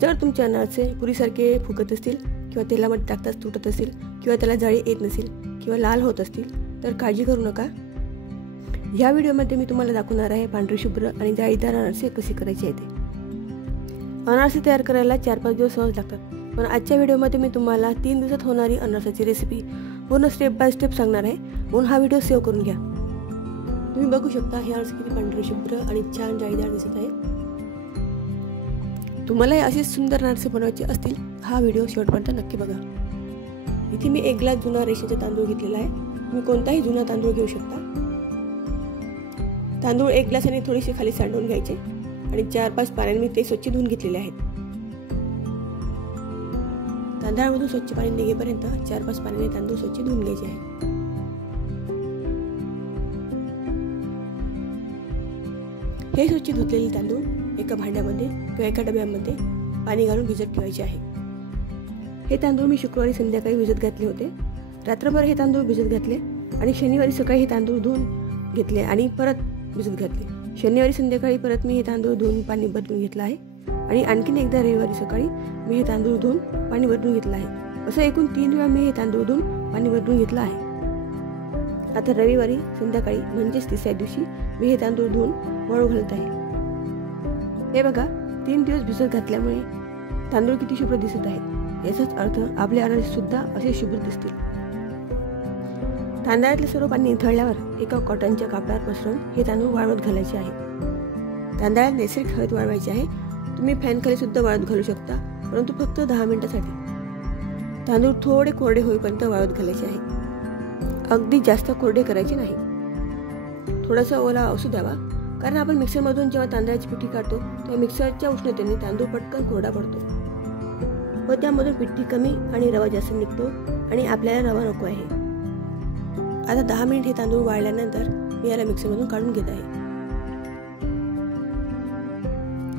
जर तुमचे अनारसे पुरीसारखे फुगत असतील किंवा तेलामध्ये टाकताच तुटत असेल किंवा त्याला जाळी येत नसेल किंवा लाल होत असतील तर काळजी करू नका. ह्या व्हिडिओमध्ये मी तुम्हाला दाखवणार आहे पांढरे शुभ्र आणि जाळीदार अनारसे कसे करायचे आहे ते. अनारसे तयार करायला 4-5 दिवस सहज लागतात, पण आजच्या व्हिडिओमध्ये मी तुम्हाला 3 दिवसात होणारी अनारसाची रेसिपी पूर्ण स्टेप बाय स्टेप सांगणार आहे, म्हणून हा व्हिडिओ सेव्ह करून घ्या. तुम्ही बघू शकता हे अनारसे किती पांढरे शुभ्र आणि छान जाळीदार दिसत आहे. तुम्हाला असे सुंदर अनारसे बनवायचे असतील हा व्हिडिओ शेवटपर्यंत नक्की बघा. इथे मी 1 ग्लास जुना रेशनचा तांदूळ घेतलेला आहे. तुम्ही कोणताही जुना तांदूळ घेऊ शकता. तांदूळ 1 ग्लासाने थोडेसे खाली सांडून घ्यायचे आणि 4-5 पाण्याने मी ते स्वच्छ धुवून घेतलेले आहेत. तांदळामधून स्वच्छ पाणी निघेपर्यंत 4-5 पाण्याने तांदूळ स्वच्छ धुवून घ्यायचे आहे. हे स्वच्छ धुतलेले तांदूळ एका भांड्यामध्ये किंवा एका डब्यामध्ये पाणी घालून भिजत ठेवायचे आहे. हे तांदूळ मी शुक्रवारी संध्याकाळी भिजत घातले होते. रात्रभर हे तांदूळ भिजत घातले आणि शनिवारी सकाळी हे तांदूळ धुवून घेतले आणि परत भिजत घातले. शनिवारी संध्याकाळी परत मी हे तांदूळ धुवून पाणी बदलून घेतलं आहे आणि आणखीन एकदा रविवारी सकाळी मी हे तांदूळ धुवून पाणी बदलून घेतलं आहे. असं एकूण 3 वेळा मी हे तांदूळ धुवून पाणी बदलून घेतलं आहे. आता रविवारी संध्याकाळी म्हणजेच तिसऱ्या दिवशी मी हे तांदूळ धुवून वाळू घालत आहे. हे बघा 3 दिवस भिजत घातल्यामुळे तांदूळ किती शुभ्र दिसत आहे. याचाच अर्थ आपले अनारसे सुद्धा असे शुभ्र दिसतील. तांदळातले सर्व पाणी निथळल्यावर एका कॉटनच्या कापडावर पसरून हे तांदूळ वाळवत घालायचे आहे. तांदळात नैसर्गिक हवेत वाळवायचे आहे. तुम्ही फॅनखाली सुद्धा वाळत घालू शकता, परंतु फक्त 10 मिनिटासाठी. तांदूळ थोडे कोरडे होईपर्यंत वाळत घालायचे आहे. अगदी जास्त कोरडे करायचे नाही. थोडासा ओला असू द्यावा, कारण आपण मिक्सरमधून जेव्हा तांदळाची पिठी काढतो तेव्हा मिक्सरच्या उष्णतेने तांदूळ पटकन कोरडा पडतो व त्यामधून पिठी कमी आणि रवा जास्त निघतो आणि आपल्याला रवा नको आहे. आता 10 मिनिट हे तांदूळ वाळल्यानंतर मी याला मिक्सरमधून काढून घेत आहे.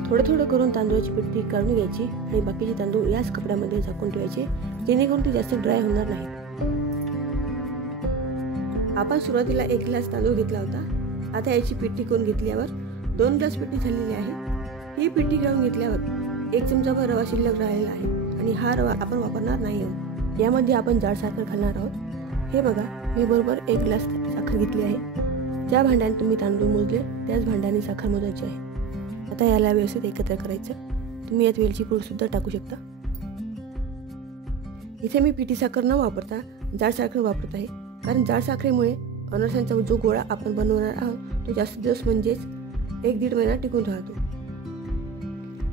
थोडं करून तांदूळाची पिठी काढून घ्यायची आणि बाकीचे तांदूळ याच कपड्यामध्ये झाकून ठेवायचे, जेणेकरून ते जास्त ड्राय होणार नाही. आपण सुरुवातीला 1 ग्लास तांदूळ घेतला होता. आता याची पिठी करून घेतल्यावर 2 ग्लास पिठी झालेली आहे. ही पिठी काढून घेतल्यावर 1 चमचाभर रवा शिल्लक राहिलेला आहे आणि हा रवा आपण वापरणार नाही आहोत. यामध्ये आपण जाड साखर घालणार आहोत. हे बघा मी बरोबर 1 ग्लास साखर घेतली आहे. ज्या भांड्याने तुम्ही तांदूळ मोजले त्याच भांड्याने साखर मोजायची आहे. आता याला व्यवस्थित एकत्र करायचं. तुम्ही यात वेलची पूड सुद्धा टाकू शकता. इथे मी पिठी साखर न वापरता जाड साखर वापरत आहे, कारण जाड साखरेमुळे अनारसांचा जो गोळा आपण बनवणार आहोत तो जास्त दिवस म्हणजेच 1-1.5 महिना टिकून राहतो.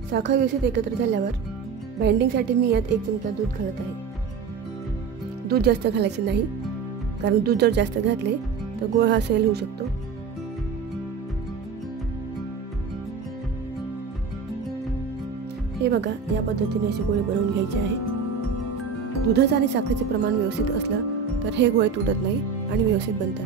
साखर व्यवस्थित एकत्र झाल्यावर बाइंडिंगसाठी मी यात 1 चमचा दूध घालत आहे. दूध जास्त घालायचे नाही, कारण दूध जर जास्त घातले तर गोळा हा सैल होऊ शकतो. हे बघा या पद्धतीने असे गोळे बनवून घ्यायचे आहे. दुधाचं आणि साखरेचे प्रमाण व्यवस्थित असलं तर हे गोळे तुटत नाही आणि व्यवस्थित बनतात.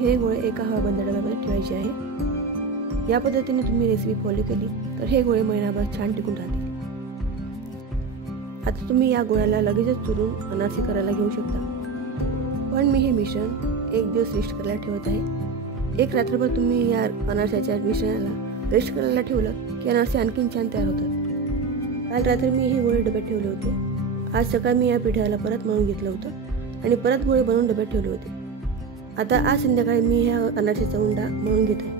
हे गोळे एका हवाबंद डब्यामध्ये ठेवायचे आहे. या पद्धतीने तुम्ही रेसिपी फॉलो केली तर हे गोळे महिनाभर छान टिकून राहतील. आता तुम्ही या गोळ्याला लगेचच चुरून अनारसे करायला घेऊ शकता, पण मी हे मिश्रण 1 दिवस रेस्ट करायला ठेवत आहे. 1 रात्रभर तुम्ही या अनारसाच्या मिश्रणाला रेस्ट करायला ठेवलं की अनारसे आणखीन छान तयार होतात. काल रात्री मी हे गोळे डब्यात ठेवले होते. आज सकाळी मी या पिठाला परत मळून घेतलं होतं आणि परत गोळे बनवून डब्यात ठेवले होते. आता आज संध्याकाळी मी ह्या अनारसाचा उंडा मळून घेत आहे.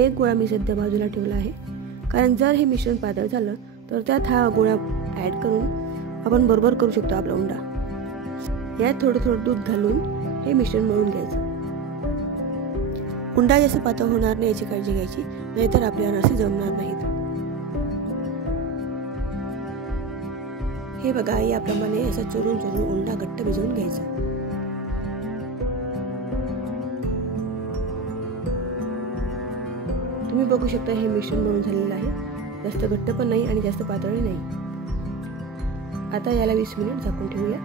1 गोळा मी सध्या बाजूला ठेवला आहे, कारण जर हे मिश्रण पातळ झालं तर त्यात हा गोळा ॲड करून आपण बरोबर करू शकतो आपला उंडा. यात थोडं दूध घालून हे मिश्रण मळून घ्यायचं. उंडा जास्त पातळ होणार नाही याची काळजी घ्यायची, नाहीतर आपले अनारसे जमणार नाहीत. हे बघा याप्रमाणे असा चुरून उंडा घट्ट भिजवून घ्यायचा. तुम्ही बघू शकता हे मिश्रण मळून झालेलं आहे. जास्त घट्ट पण नाही आणि जास्त पातळही नाही. आता याला 20 मिनिट झाकून ठेवूया.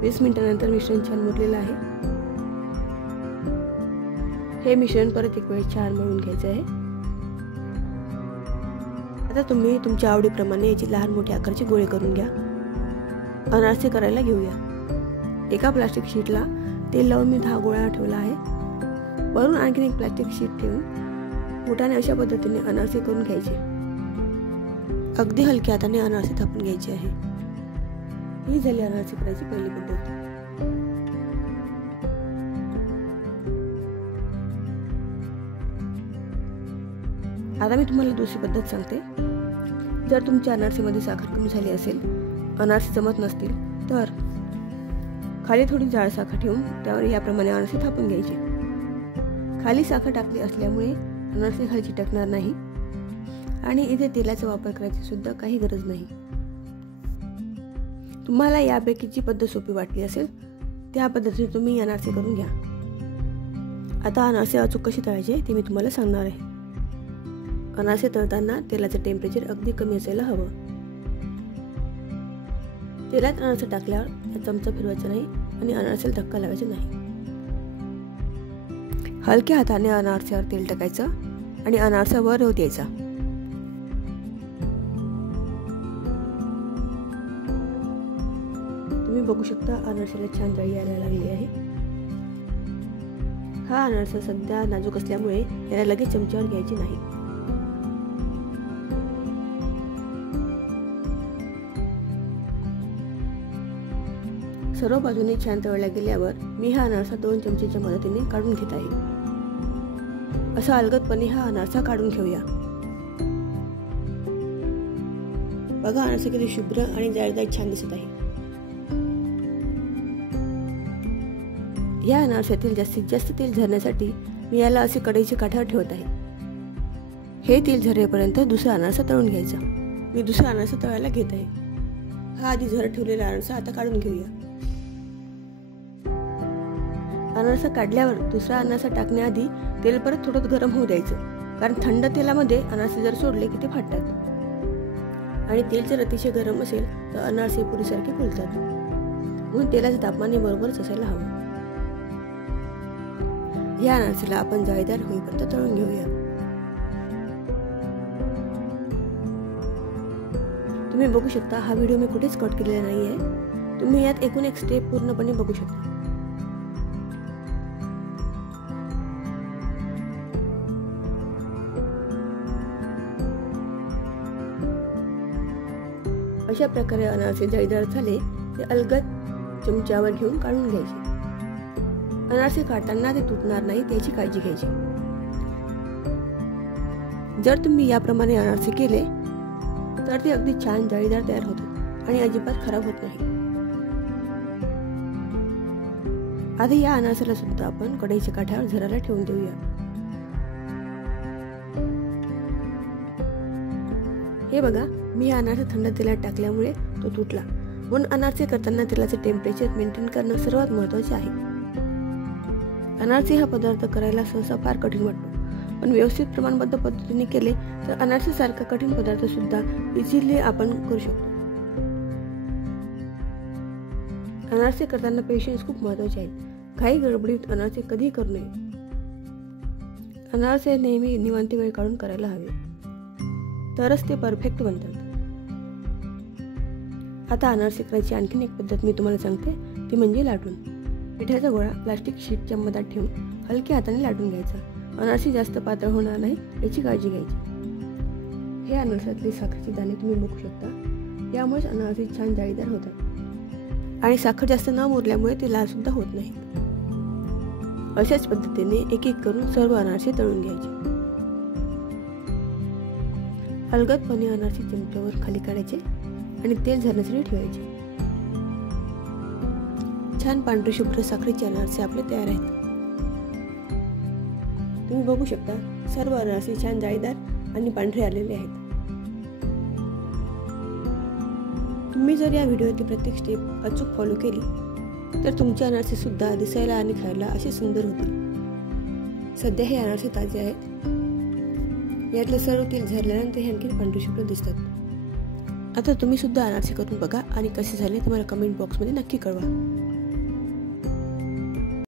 20 मिनिटांनंतर मिश्रण छान मुरलेलं आहे. हे मिश्रण परत एक वेळ छान मळून घ्यायचं आहे. आता तुम्ही तुमच्या आवडीप्रमाणे याची लहान मोठे आकाराचे गोळे करून घ्या. अनारसे करायला घेऊया. एका प्लास्टिक शीटला तेल लावून मी 10 गोळा ठेवला आहे. वरून आणखीन एक प्लास्टिक शीट ठेवून बोटाने अशा पद्धतीने अनारसे करून घ्यायचे. अगदी हलक्या हाताने अनारसे थापून घ्यायचे आहे. ही झाली अनारसे करायची पहिली पद्धत. आता मी तुम्हाला दुसरी पद्धत सांगते. जर तुमच्या अनारसेमध्ये साखर कमी झाली असेल, अनारसे जमत नसतील, तर खाली थोडी जाड साखर ठेवून त्यावर याप्रमाणे अनारसे थापून घ्यायचे. खाली साखर टाकली असल्यामुळे अनारसे खाली चिटकणार नाही आणि इथे तेलाचा वापर करायची सुद्धा काही गरज नाही. तुम्हाला यापैकी जी पद्धत सोपी वाटली असेल त्या पद्धतीने तुम्ही अनारसे करून घ्या. आता अनारसे अचूक कशी तळायचे ते मी तुम्हाला सांगणार आहे. अनारसे तळताना तेलाचं टेम्परेचर अगदी कमी असायला हवं. तेलात अनारसे टाकल्यावर चमचा फिरवायचा नाही आणि अनारसेला धक्का लावायचा नाही. हलक्या हाताने अनारस्यावर तेल टाकायचं आणि अनारसा वर येऊ द्यायचा. तुम्ही बघू शकता अनारसेला छान जाळी यायला लागली आहे. हा अनारसा सध्या नाजूक असल्यामुळे याला लगेच चमच्यावर घ्यायची नाही. सर्व बाजूने छान तळल्या गेल्यावर मी हा अनारसा 2 चमचेच्या मदतीने काढून घेत आहे. असा अलगदपणे हा अनारसा काढून घेऊया. बघा अनारसा किती शुभ्र आणि जाळीदार छान दिसत आहे. या अनारसातील जास्तीत जास्त तेल झरण्यासाठी मी याला असे कढईच्या काठावर ठेवत आहे. हे तेल झरेपर्यंत दुसरा अनारसा तळून घ्यायचा. मी दुसरा अनारसा तळायला घेत आहे. हा आधी झरत ठेवलेला अनारसा आता काढून घेऊया. अनारसा काढल्यावर दुसरा अनारसा टाकण्याआधी तेल परत थोडं गरम होऊ द्यायचं, कारण थंड तेलामध्ये अनारसे जर सोडले की ते फाटतात आणि तेल जर अतिशय गरम असेल तर अनारसे पुरीसारखे फुलतात. म्हणून तेलाचं तापमान बरोबरच असायला हवं. या अनारसेला आपण जाळीदार होईपर्यंत तळून घेऊया. तुम्ही बघू शकता हा व्हिडिओ मी कुठेच कट केलेला नाही आहे. तुम्ही यात एकूण एक स्टेप पूर्णपणे बघू शकता. अशा प्रकारे अनारसे जाळीदार झाले ते अलगद चमच्यावर घेऊन काढून घ्यायचे. अनारसे काढताना ते तुटणार नाही याची काळजी घ्यायची. जर तुम्ही याप्रमाणे अनारसे केले तर ते अगदी छान जाळीदार तयार होतात आणि अजिबात खराब होत नाही. आधी या अनारसाला सुद्धा आपण कढईच्या काठावर झरायला ठेवून देऊया. हे बघा, मी हा अनारसा थंड तेलात टाकल्यामुळे तो तुटला. म्हणून अनारसे करताना तेलाचे टेम्परेचर मेंटेन करणं सर्वात महत्त्वाचे आहे. अनारसे हा पदार्थ करायला सहसा फार कठीण वाटतो, पण व्यवस्थित प्रमाणबद्ध पद्धतीने केले तर अनारसे सारखा कठीण पदार्थ सुद्धा इझिली आपण करू शकतो. अनारसे करताना पेशन्स खूप महत्त्वाचे आहेत. घाई गडबडीत अनारसे कधी करू नये. अनारसे नेहमी निवांत वेळ काढून करायला हवे, तरच ते परफेक्ट बनतात. आता अनारसे करायची आणखीन एक पद्धत मी तुम्हाला सांगते, ती म्हणजे लाटून. पिठाचा गोळा प्लास्टिक शीटच्या मधात ठेवून हलक्या हाताने लाटून घ्यायचा. अनारसे जास्त पातळ होणार नाही याची काळजी घ्यायची. हे अनारसातले साखरेचे दाणे तुम्ही बघू शकता. यामुळेच अनारसे छान जाळीदार होतात आणि साखर जास्त न मुरल्यामुळे ते लाल सुद्धा होत नाही. अशाच पद्धतीने एक एक करून सर्व अनारसे तळून घ्यायचे. अलगदपणे अनारसे चमच्यावर खाली काढायचे आणि तेल झरण्यासाठी ठेवायचे. छान पांढरे शुभ्र साखरेचे अनारसे आपले तयार आहेत. तुम्ही बघू शकता सर्व अनारसे छान जाळीदार आणि पांढरे आलेले आहेत. तुम्ही जर या व्हिडिओतील प्रत्येक स्टेप अचूक फॉलो केली तर तुमचे अनारसे सुद्धा दिसायला आणि खायला असे सुंदर होतील. सध्या हे अनारसे ताजे आहेत. यातलं सर्व तेल झरल्यानंतर हे आणखी पांढरे शुभ्र दिसतात. आता तुम्ही सुद्धा अनारसे करून बघा आणि कसे झाले ते मला कमेंट बॉक्समध्ये नक्की कळवा.